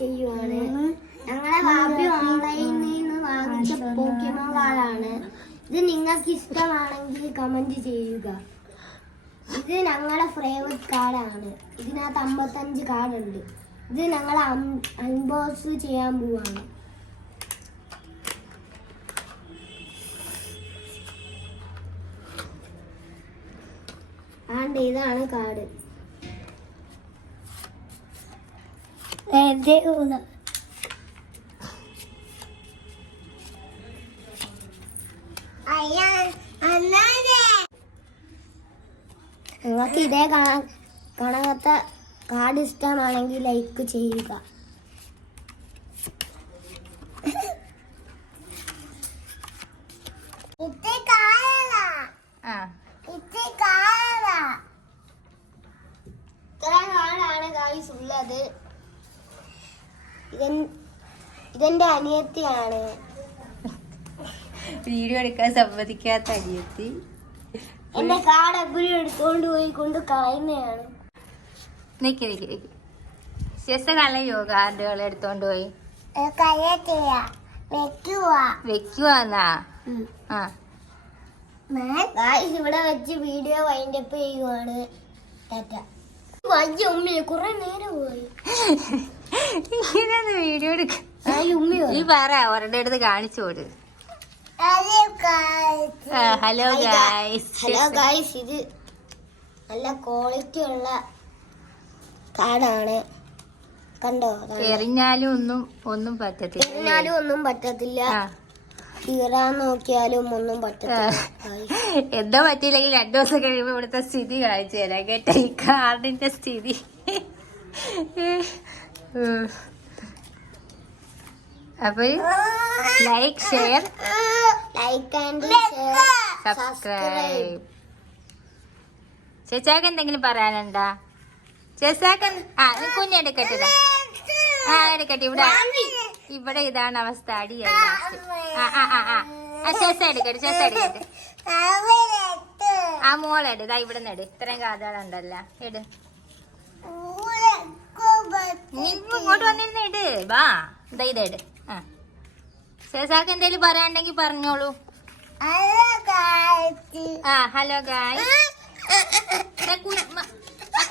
ചെയ്യുവാണ്. ഞങ്ങളെ വാപ്പി ഓൺലൈനിൽ നിന്ന് വാങ്ങിച്ച പോക്കിമോൻ കാർഡാണ്. ഇത് നിങ്ങൾക്ക് ഇഷ്ടമാണെങ്കിൽ കമന്റ് ചെയ്യുക. ഇത് ഞങ്ങളെ ഫേവറേറ്റ് കാർഡാണ്. ഇതിനകത്ത് 55 കാർഡുണ്ട്. ഇത് ഞങ്ങൾ അൺബോക്സ് ചെയ്യാൻ പോവാണ്. ആണ്ട് ഇതാണ് കാർഡ്. നിങ്ങൾക്ക് ഇതേ കണക്കത്തെ കാർഡ് ഇഷ്ടമാണെങ്കിൽ ലൈക്ക് ചെയ്യുക. ഇത്രയും കാർഡാണ് ഗായ്സ് ഉള്ളത്. ഇതെന്റെ അനിയത്തിയാണ്. വീഡിയോ എടുക്കാൻ സമ്മതിക്കാത്ത അനിയത്തി. എന്റെ കാർഡ് എപ്പോഴും എടുത്തോണ്ട് പോയി കൊണ്ട് കളയുന്നതാണ്. നിക്ക് ചെസ് കളയോ കാർഡുകൾ എടുത്തോണ്ട് പോയി വെക്കുവാന്നാ? ഇവിടെ വെച്ച് വീഡിയോ വൈൻഡപ്പ് ചെയ്യുവാണ്. കുറെ നേരം പോയി ഇങ്ങനെ വീഡിയോ എടുക്ക. ഈ പറ അവരുടെ അടുത്ത് കാണിച്ചു കൊടു. Hello guys. ഹലോ ഗൈസ്, ഇത് നല്ല ക്വാളിറ്റി ഉള്ള കാർഡാണ്. കണ്ടോ? എറിഞ്ഞാലും ഒന്നും പറ്റത്തില്ല. എറിഞ്ഞാലും ഒന്നും പറ്റത്തില്ല. കീറാൻ നോക്കിയാലും ഒന്നും പറ്റത്തില്ല. എന്താ പറ്റിയില്ലെങ്കിൽ 2 ദിവസം കഴിയുമ്പോ ഇവിടുത്തെ സ്ഥിതി കാണിച്ചു തരാം കേട്ടോ. ഈ കാർഡിന്റെ സ്ഥിതി. അപ്പൊ ലൈക്ക് ഷെയർ സബ്സ്ക്രൈബ്. ചേച്ചാക്ക് എന്തെങ്കിലും പറയാനുണ്ടാ? ചേച്ചാക്ക് കുഞ്ഞെടുക്കട്ടെ. എടുക്കട്ടെ. ഇവിടെ ഇതാണ് അവസ്ഥ. അടിയായി ചേച്ച എടുക്കട്ടെ. ആ മോളെട്. ഇതാ ഇവിടെ നിന്ന് ഇത്രയും കാതുകളുണ്ടല്ലോ. ഇട്. ഇങ്ങോട്ട് വന്നിരുന്ന് ഇട്. വാ ഇതെട്. ചേച്ചാക്ക് എന്തേലും പറയാണ്ടെങ്കിൽ പറഞ്ഞോളൂ. Hello guys.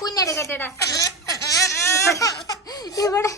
കുഞ്ഞെടുക്കട്ടെടാ. ഇവിടെ